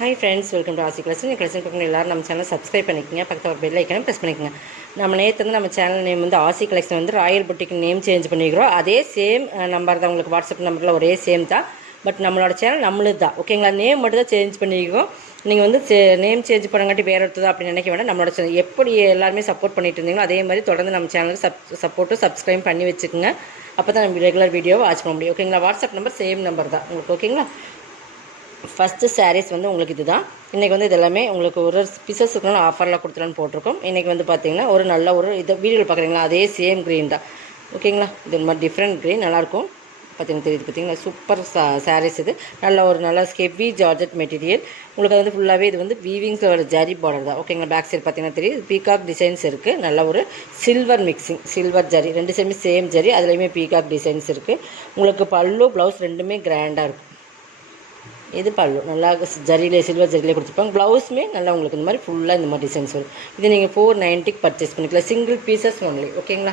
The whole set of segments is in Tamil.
ஹாய் ஃப்ரெண்ட்ஸ், வெல்கம் டு ஆசி கலெக்ஷன். கலெக்ஷன் பார்க்கணும் எல்லாரும் நம்ம சேனல் சப்ஸ்கிரைப் பண்ணிக்கோங்க. பக்கத்தில் ஒரு பெல் ஐக்கனை ப்ரெஸ் பண்ணிக்கோங்க. நம்ம நேற்று வந்து நம்ம சேனல் நேம் வந்து ஆசி கலெக்ஷன் வந்து ராயல் புட்டிக்கு நேம் சேஞ்ச் பண்ணிக்கிறோம். அதே சேம் நம்பர் தான், உங்களுக்கு வாட்ஸ்அப் நம்பரில் ஒரே சேம் தான். பட் நம்மளோட சேனல் நம்மளுது தான், ஓகேங்களா. நேம் மட்டும் தான் சேஞ்ச் பண்ணிக்கிறோம். நீங்கள் வந்து நேம் சேஞ்ச் பண்ணங்காட்டி வேறு ஒருத்தது அப்படின்னு நினைக்க வேண்டாம். நம்மளோட சேனல் எப்படி எல்லாருமே சப்போர்ட் பண்ணிட்டு இருந்தீங்களோ அதே மாதிரி தொடர்ந்து நம்ம சேனலுக்கு சப்போர்ட்டும் சப்ஸ்கிரைப் பண்ணி வச்சுக்கோங்க. அப்போ தான் நம்ம ரெகுலர் வீடியோவை வாட்ச் பண்ண முடியும், ஓகேங்களா. வாட்ஸ்அப் நம்பர் சேம் நம்பர் தான் உங்களுக்கு, ஓகேங்களா. ஃபஸ்ட்டு சாரீஸ் வந்து உங்களுக்கு இது தான். இன்றைக்கி வந்து இதெல்லாமே உங்களுக்கு ஒரு பீசஸ் இருக்கணும், ஆஃபரில் கொடுத்துலான்னு போட்டிருக்கோம். இன்றைக்கி வந்து பார்த்திங்கன்னா ஒரு நல்ல ஒரு இதை வீடியோவில் பார்க்குறீங்களா, அதே சேம் க்ரீன் தான், ஓகேங்களா. இது மாதிரி டிஃப்ரெண்ட் க்ரீன் நல்லாயிருக்கும். பார்த்திங்கன்னா தெரியுது, பார்த்திங்கன்னா சூப்பர் சாரீஸ். இது நல்ல ஹெவி ஜார்ஜெட் மெட்டீரியல். உங்களுக்கு அது வந்து ஃபுல்லாகவே இது வந்து வீவிங்ஸில் வர ஜரி பார்டர் தான், ஓகேங்களா. பேக் சைடு பார்த்திங்கன்னா தெரியுது, பீகாக் டிசைன்ஸ் இருக்குது. நல்ல ஒரு சில்வர் மிக்சிங், சில்வர் ஜரி, ரெண்டு சைடுமே சேம் ஜரி, அதுலேயுமே பீகாக் டிசைன்ஸ் இருக்குது. உங்களுக்கு பல்லு ப்ளவுஸ் ரெண்டுமே கிராண்டாக இருக்கும். இது பல்லு நல்லா ஜரியிலே சில்வர் ஜரியிலே கொடுத்துருப்பாங்க. ப்ளவுஸுமே நல்லா உங்களுக்கு இந்த மாதிரி ஃபுல்லாக இந்த மாதிரி டிசைன்ஸ் வரும். இது நீங்கள் 490க்கு பர்ச்சேஸ் பண்ணிக்கலாம். சிங்கிள் பீசஸ் ஒன்லி, ஓகேங்களா.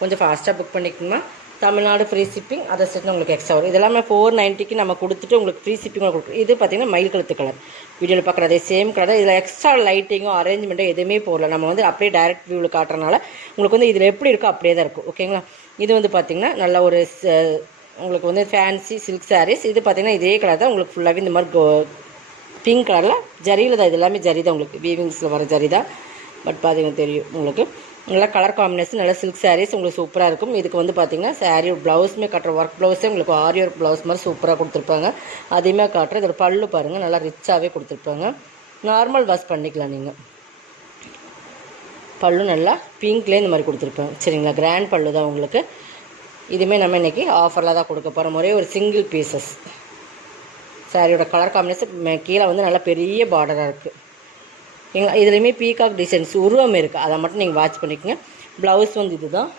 கொஞ்சம் ஃபாஸ்ட்டாக புக் பண்ணிக்கணுமா. தமிழ்நாடு ஃப்ரீ ஷிப்பிங், அதை செட்டு உங்களுக்கு எக்ஸ்ட்ரா வரும். இதெல்லாமே 490க்கு நம்ம கொடுத்துட்டு உங்களுக்கு ஃப்ரீ ஷிப்பிங் கொடுக்குறோம். இது பார்த்திங்கன்னா மயில் கழுத்து கலர், வீடியோவில் பார்க்குற அதே சேம் கலர். இதில் எக்ஸ்ட்ரா லைட்டிங்கும் அரேஞ்ச்மெண்ட்டும் எதுவுமே போடல. நம்ம வந்து அப்படியே டைரக்ட் வியூவில் காட்டுறதுனால உங்களுக்கு வந்து இதில் எப்படி இருக்கோ அப்படியே தான் இருக்கும், ஓகேங்களா. இது வந்து பார்த்திங்கன்னா நல்ல ஒரு உங்களுக்கு வந்து ஃபேன்சி சில்க் சாரீஸ். இது பார்த்திங்கன்னா இதே கலர் தான், உங்களுக்கு ஃபுல்லாகவே இந்த மாதிரி பிங்க் கலரில் ஜரியில் தான். இது எல்லாமே ஜரி தான், உங்களுக்கு வீவிங்ஸில் வர ஜரி தான். பட் பார்த்திங்கன்னா தெரியும் உங்களுக்கு நல்லா கலர் காம்பினேஷன், நல்லா சில்க் சாரீஸ் உங்களுக்கு சூப்பராக இருக்கும். இதுக்கு வந்து பார்த்திங்கன்னா சாரீ ப்ளவுஸுமே கட்டுற ஒர்க் ப்ளவுஸே உங்களுக்கு ஆரி ஒர்க் ப்ளவுஸ் மாதிரி சூப்பராக கொடுத்துருப்பாங்க. அதையுமே காட்டுற இதோட பல்லு பாருங்கள், நல்லா ரிச்சாகவே கொடுத்துருப்பாங்க. நார்மல் வாஷ் பண்ணிக்கலாம் நீங்கள். பல்லு நல்லா பிங்க்லேயே இந்த மாதிரி கொடுத்துருப்பாங்க, சரிங்களா. கிராண்ட் பல்லு தான் உங்களுக்கு. இதுவுமே நம்ம இன்றைக்கி ஆஃபரில் தான் கொடுக்க போகிற ஒரே ஒரு சிங்கிள் பீசஸ். சாரியோட கலர் காம்பினேஷன் கீழே வந்து நல்லா பெரிய பார்டராக இருக்குது. இதுலேயுமே பீகாக் டிசைன்ஸ் உருவம் இருக்குது, அதை மட்டும் நீங்கள் வாட்ச் பண்ணிக்கோங்க. ப்ளவுஸ் வந்து இது தான்,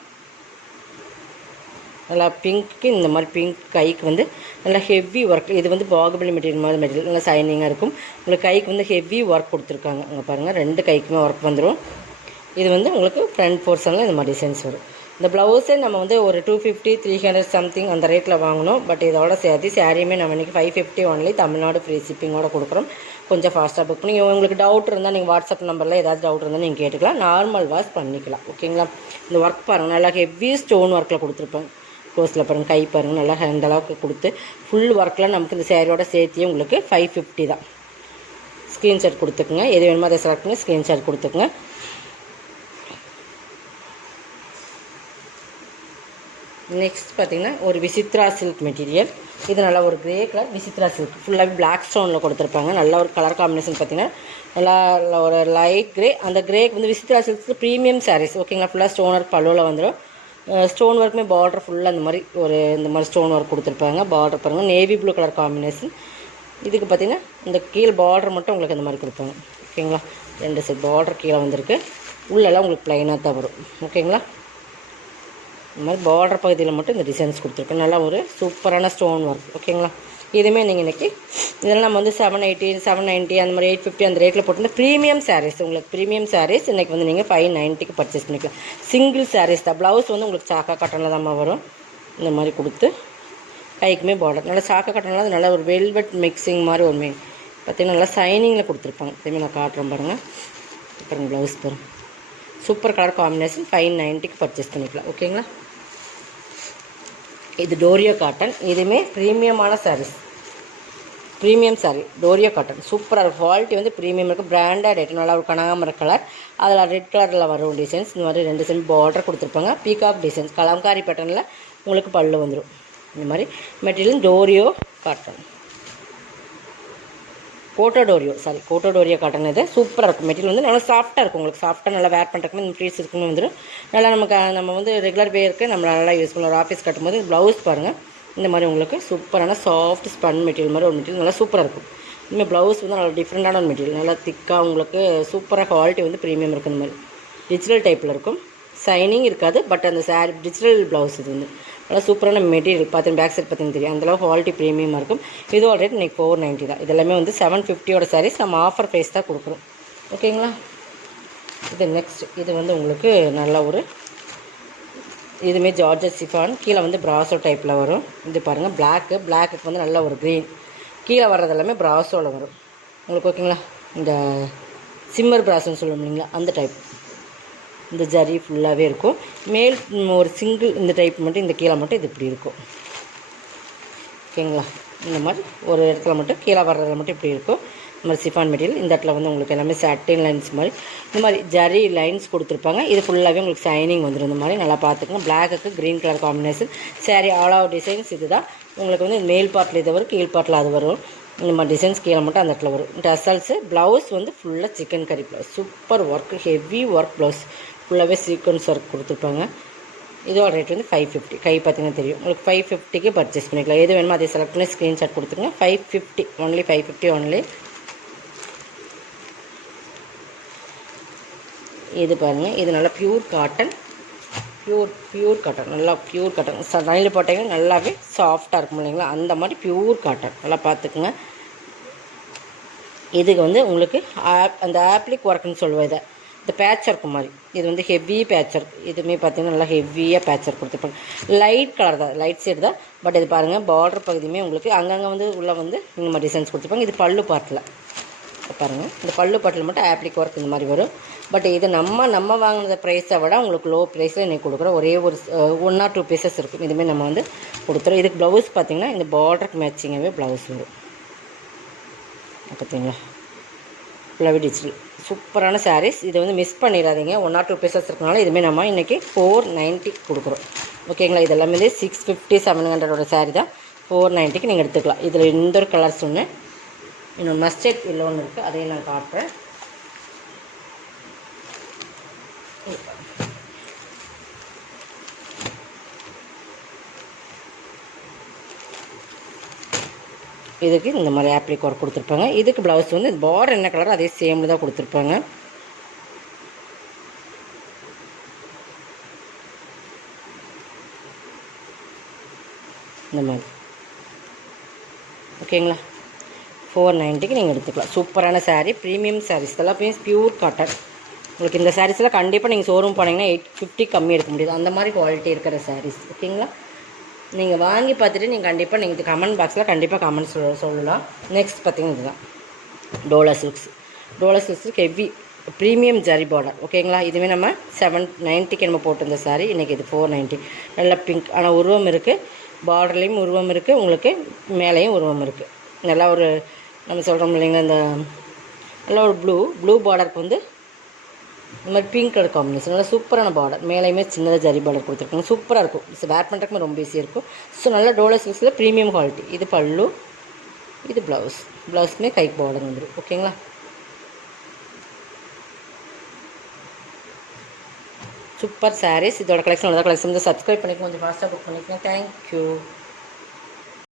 நல்லா பிங்க்கு இந்த மாதிரி பிங்க். கைக்கு வந்து நல்லா ஹெவி ஒர்க். இது வந்து பாகுபலி மெட்டீரியல் மாதிரி மெட்டீரியல், நல்லா ஷைனிங்காக இருக்கும். உங்களுக்கு கைக்கு வந்து ஹெவி ஒர்க் கொடுத்துருக்காங்க. அங்கே பாருங்கள், ரெண்டு கைக்குமே ஒர்க் வந்துடும். இது வந்து உங்களுக்கு ஃப்ரண்ட் போர்ஷனில் இந்த மாதிரி டிசைன்ஸ் வரும். இந்த ப்ளவுஸே நம்ம வந்து ஒரு 250 300 சம்திங் அந்த ரேட்டில் வாங்கணும். பட் இதோட சேர்த்து சாரியுமே நம்ம இன்றைக்கி 550 ஒன்லி, தமிழ்நாடு ஃப்ரீ ஷிப்பிங்கோட கொடுக்குறோம். கொஞ்சம் ஃபாஸ்ட்டாக புக் பண்ணி உங்களுக்கு டவுட் இருந்தால் நீங்கள் வாட்ஸ்அப் நம்பரில் ஏதாச்சும் டவுட் இருந்தால் நீங்கள் கேட்டுக்கலாம். நார்மல் வாஷ் பண்ணிக்கலாம், ஓகேங்களா. இந்த ஒர்க் பாருங்கள், நல்லா ஹெவி ஸ்டோன் ஒர்க்கில் கொடுத்துருப்பேன். க்ளோஸில் பாருங்கள், கை பாருங்கள், நல்லா அந்த அளவுக்கு கொடுத்து ஃபுல் ஒர்க்கில் நமக்கு இந்த சாரியோட சேர்த்தியே உங்களுக்கு 550 தான். ஸ்க்ரீன்ஷாட் கொடுத்துக்குங்க, எது வேணுமோ அதை செலக்ட் பண்ணி ஸ்க்ரீன்ஷாட் கொடுத்துக்குங்க. நெக்ஸ்ட் பார்த்திங்கன்னா ஒரு விசித்ரா சில்க் மெட்டீரியல். இது நல்லா ஒரு க்ரே கலர் விசித்ரா சில்க், ஃபுல்லாகவே பிளாக் ஸ்டோனில் கொடுத்துருப்பாங்க. நல்ல ஒரு கலர் காம்பினேஷன் பார்த்திங்கன்னா நல்லா ஒரு லைட் க்ரே. அந்த க்ரேக்கு வந்து விசித்ரா சில்க் ப்ரீமியம் சாரீஸ், ஓகேங்களா. ஃபுல்லாக ஸ்டோன் ஒர்க் பல்லுவில் வந்துடும். ஸ்டோன் ஒர்க்குமே பார்டர் ஃபுல்லாக இந்த மாதிரி ஸ்டோன் ஒர்க் கொடுத்துருப்பாங்க. பார்டர் பாருங்கள், நேவி ப்ளூ கலர் காம்பினேஷன். இதுக்கு பார்த்திங்கன்னா இந்த கீழே பார்டர் மட்டும் உங்களுக்கு இந்த மாதிரி கொடுப்பாங்க, ஓகேங்களா. ரெண்டு சைட் பார்டர் கீழே வந்திருக்கு, உள்ளெல்லாம் உங்களுக்கு ப்ளைனாக தான் வரும், ஓகேங்களா. இந்த மாதிரி பார்டர் பகுதியில் மட்டும் இந்த டிசைன்ஸ் கொடுத்துருக்கேன். நல்லா ஒரு சூப்பரான ஸ்டோன் ஒர்க், ஓகேங்களா. இதுவுமே நீங்கள் இன்றைக்கி இதெல்லாம் நம்ம வந்து 780 790 அந்த மாதிரி 850 அந்த ரேட்டில் போட்டு ப்ரீமியம் சாரீஸ். உங்களுக்கு ப்ரீமியம் சாரீஸ் இன்றைக்கி வந்து நீங்கள் 590க்கு பர்ச்சேஸ் பண்ணிக்கலாம். சிங்கிள் சாரீஸ் தான். ப்ளவுஸ் வந்து உங்களுக்கு சாக்கா காட்டனில் தான் வரும். இந்த மாதிரி கொடுத்து கைக்குமே பார்டர் நல்லா சாக்கா காட்டனில் அது நல்லா ஒரு வெல்வெட் மிக்சிங் மாதிரி ஒரு பார்த்திங்கன்னா நல்லா ஷைனிங்கில் கொடுத்துருப்பாங்க. திரும்பி நான் காட்டுறேன் பாருங்கள். அப்புறம் ப்ளவுஸ் பாருங்கள், சூப்பர் கலர் காம்பினேஷன். 590க்கு பர்ச்சேஸ் பண்ணிக்கலாம், ஓகேங்களா. இது டோரியோ காட்டன். இதுவுமே ப்ரீமியமான சாரீஸ், ப்ரீமியம் சாரீ டோரியோ காட்டன். சூப்பராக குவாலிட்டி வந்து ப்ரீமியம் இருக்குது. Branded rate. நல்லா ஒரு கனகாமர கலர், அதில் ரெட் கலரில் வரும் டிசைன்ஸ். இந்த மாதிரி ரெண்டு சைடு பார்டர் கொடுத்துருப்பாங்க. பீகாக் டிசைன்ஸ் கலம்காரி பேட்டர்னில் உங்களுக்கு பல்லு வந்துடும். இந்த மாதிரி மெட்டீரியல் டோரியோ காட்டன், கோட்டோ டோரியோ காட்டன். இது சூப்பராக இருக்கும். மெட்டீரியல் வந்து நல்லா சாஃப்ட்டாக இருக்கும். உங்களுக்கு சாஃப்ட்டாக நல்லா வேர் பண்ணுறதுக்கு இந்த ப்ளீஸ் இருக்குன்னு வந்துடும். நல்லா நம்ம வந்து ரெகுலர் வேருக்கு நம்ம நல்லா யூஸ் பண்ணலாம். ஒரு ஆஃபீஸ் கட்டும்போது ப்ளவுஸ் பாருங்கள், இந்த மாதிரி உங்களுக்கு சூப்பரான சாஃப்ட் ஸ்பன் மெட்டீரியல் மாதிரி ஒரு மெட்டீரியல் நல்லா சூப்பராக இருக்கும். இனிமேல் ப்ளவுஸ் வந்து நல்லா டிஃப்ரெண்ட்டான ஒரு மெட்டீரியல், நல்லா திக்காக உங்களுக்கு சூப்பராக குவாலிட்டி வந்து ப்ரீமியம் இருக்குது. இந்த மாதிரி டிஜிட்டல் டைப்பில் இருக்கும், ஷைனிங் இருக்காது. பட் அந்த சாரீ டிஜிட்டல் ப்ளவுஸ் இது வந்து நல்லா சூப்பரான மெட்டீரியல். பார்த்திங்கன்னா பேக் சைட் பார்த்திங்கன்னா தெரியும், அந்தளவுக்கு குவாலிட்டி ப்ரீமியமாக இருக்கும். இதோட ரேட் இன்றைக்கி 490 தான். இதெல்லாமே வந்து 750யோட சாரீஸ் நம்ம ஆஃபர் ப்ரைஸ் தான் கொடுக்குறோம், ஓகேங்களா. இது நெக்ஸ்ட் இது வந்து உங்களுக்கு நல்ல ஒரு இதுவுமே ஜார்ஜட் சிஃபான். கீழே வந்து ப்ராசோ டைப்பில் வரும். இது பாருங்கள், பிளாக்கு வந்து நல்ல ஒரு க்ரீன். கீழே வர்றது எல்லாமே ப்ராசோவில் வரும். உங்களுக்கு ஓகேங்களா. இந்த சிம்மர் பிராஸ்ன்னு சொல்லுவோம் இல்லைங்களா, அந்த டைப். இந்த ஜரி ஃபுல்லாகவே இருக்கும். மேல் ஒரு சிங்கிள் இந்த டைப் மட்டும், இந்த கீழே மட்டும் இது இப்படி இருக்கும். ஓகேங்களா. இந்த மாதிரி ஒரு இடத்துல மட்டும் கீழே வர்றதில் மட்டும் இப்படி இருக்கும். இந்த மாதிரி சிஃபான் மெட்டீரியல். இந்த இடத்துல வந்து உங்களுக்கு எல்லாமே சாட்டின் லைன்ஸ் மாதிரி இந்த மாதிரி ஜரி லைன்ஸ் கொடுத்துருப்பாங்க. இது ஃபுல்லாகவே உங்களுக்கு ஷைனிங் வந்துடும். இந்த மாதிரி நல்லா பார்த்துக்கோங்க. பிளாக்குக்கு green colour combination sari. All over designs இது தான். உங்களுக்கு வந்து மேல் பார்ட்டில் இது வரும், கீழ் பார்ட்டில் அது வரும். இந்த மாதிரி டிசைன்ஸ் கீழே மட்டும் அந்த இடத்துல வரும். டசல்ஸு. ப்ளவுஸ் வந்து ஃபுல்லாக சிக்கன் கறி blouse. Super work, heavy work blouse. ஃபுல்லாகவே சீக்வன்ஸ் ஒர்க் கொடுத்துருப்பாங்க. இதோட ரேட் வந்து 550. கை பார்த்தீங்கன்னா தெரியும் உங்களுக்கு. 550க்கு பர்ச்சேஸ் பண்ணிக்கலாம். எது வேணுமோ அதை செலக்ட் பண்ணி ஸ்க்ரீன்ஷாட் கொடுத்துருங்க. 550 ஒன்லி, 550 ஒன்லி. இது பாருங்கள், இது நல்லா ப்யூர் காட்டன். ப்யூர் காட்டன், நல்லா ப்யூர் காட்டன். நைல் போட்டிங்கன்னா நல்லாவே சாஃப்டாக இருக்கும் இல்லைங்களா, அந்த மாதிரி ப்யூர் காட்டன். நல்லா பார்த்துக்குங்க. இதுக்கு வந்து உங்களுக்கு அந்த ஆப்ளிக் ஒர்க்குன்னு சொல்லுவேன். இதை இந்த பேட்ச் ஒர்க் மாதிரி இது வந்து ஹெவி பேட்ச் ஒர்க். இதுவுமே பார்த்தீங்கன்னா நல்லா ஹெவியாக பேட்ச் ஒர்க் கொடுத்துருப்பாங்க. லைட் கலர் தான், லைட் ஷேட் தான். பட் இது பாருங்கள், பார்டர் பகுதியுமே உங்களுக்கு அங்கங்கே வந்து உள்ளே வந்து இந்த மாதிரி டிசைன்ஸ் கொடுத்துருப்பாங்க. இது பல்லு பாட்டில் பாருங்கள், இந்த பல்லு பாட்டில் மட்டும் ஆப்ளிக் ஒர்க் இந்த மாதிரி வரும். பட் இது நம்ம வாங்கின ப்ரைஸை விட உங்களுக்கு லோ ப்ரைஸில் இன்றைக்கி கொடுக்குறோம். ஒரே ஒரு 1 or 2 பீசஸ் இருக்கும். இதுமாரி நம்ம வந்து கொடுத்துறோம். இதுக்கு ப்ளவுஸ் பார்த்திங்கன்னா இந்த பார்டருக்கு மேட்சிங்காகவே ப்ளவுஸ் வரும். பார்த்தீங்களா, ஃபுல்லாகவே டிஜிட்டல் சூப்பரான சாரீஸ். இதை வந்து மிஸ் பண்ணிடாதீங்க. 1 or 2 பீசஸ் இருக்கனால இதுமாரி நம்ம இன்றைக்கி 490 கொடுக்குறோம். ஓகேங்களா. இது எல்லாமே 650 700 சாரீ தான். 490க்கு நீங்கள் எடுத்துக்கலாம். இதில் இந்த ஒரு கலர்ஸ் ஒன்று, இன்னொன்று மஸ்டர்ட் எல்லோ ஒன்று இருக்குது, அதையும் நான் காட்டுறேன். இதுக்கு இந்த மாதிரி ஆப்ளிக் ஒர்க் கொடுத்துருப்பாங்க. இதுக்கு ப்ளவுஸ் வந்து பார்டர் என்ன கலர் அதே சேமில் தான் கொடுத்துருப்பாங்க. இந்த மாதிரி ஓகேங்களா. 490க்கு நீங்கள் எடுத்துக்கலாம். சூப்பரான சாரீ, ப்ரீமியம் சாரீஸ். இதெல்லாம் பியூர் காட்டன். உங்களுக்கு இந்த சாரீஸ்லாம் கண்டிப்பாக நீங்கள் ஷோரூம் போனீங்கன்னா 850 கம்மி எடுக்க முடியாது. அந்த மாதிரி குவாலிட்டி இருக்கிற சாரீஸ். ஓகேங்களா. நீங்கள் வாங்கி பார்த்துட்டு நீங்கள் கண்டிப்பாக நீங்கள் இது கமெண்ட் பாக்ஸில் கண்டிப்பாக கமெண்ட் சொல்லலாம். நெக்ஸ்ட் பார்த்தீங்கன்னா இதுதான் டோலா சில்க்ஸ். டோலா சில்க்ஸுக்கு ஹெவி ப்ரீமியம் ஜரி பார்டர். ஓகேங்களா. இதுவே நம்ம 790க்கு நம்ம போட்டிருந்த சாரீ இன்றைக்கி இது 490. நல்லா பிங்க், ஆனால் உருவம் இருக்குது. பார்டர்லேயும் உருவம் இருக்குது, உங்களுக்கு மேலேயும் உருவம் இருக்குது. நல்லா ஒரு நம்ம சொல்கிறோம் இல்லைங்க, இந்த நல்லா ஒரு ப்ளூ பார்டருக்கு வந்து இந்த மாதிரி பிங்க் கலர் காம்பினேஷன். நல்லா சூப்பரான பார்டர். மேலேயுமே சின்னதாக ஜரி பார்டர் கொடுத்துருக்காங்க. சூப்பராக இருக்கும். வேர் பண்ணுறதுக்குமே ரொம்ப ஈஸியாக இருக்கும். ஸோ நல்லா டோலா சில்க்ஸில் ப்ரீமியம் குவாலிட்டி. இது பல்லு, இது ப்ளவுஸுமே கை பார்டர் வந்துடும். ஓகேங்களா. சூப்பர் சாரீஸ். இதோட கலெக்ஷன் வந்து சப்ஸ்கிரைப் பண்ணிக்கோங்க, கொஞ்சம் ஃபாஸ்ட்டாக புக் பண்ணிக்கலாம். தேங்க்யூ.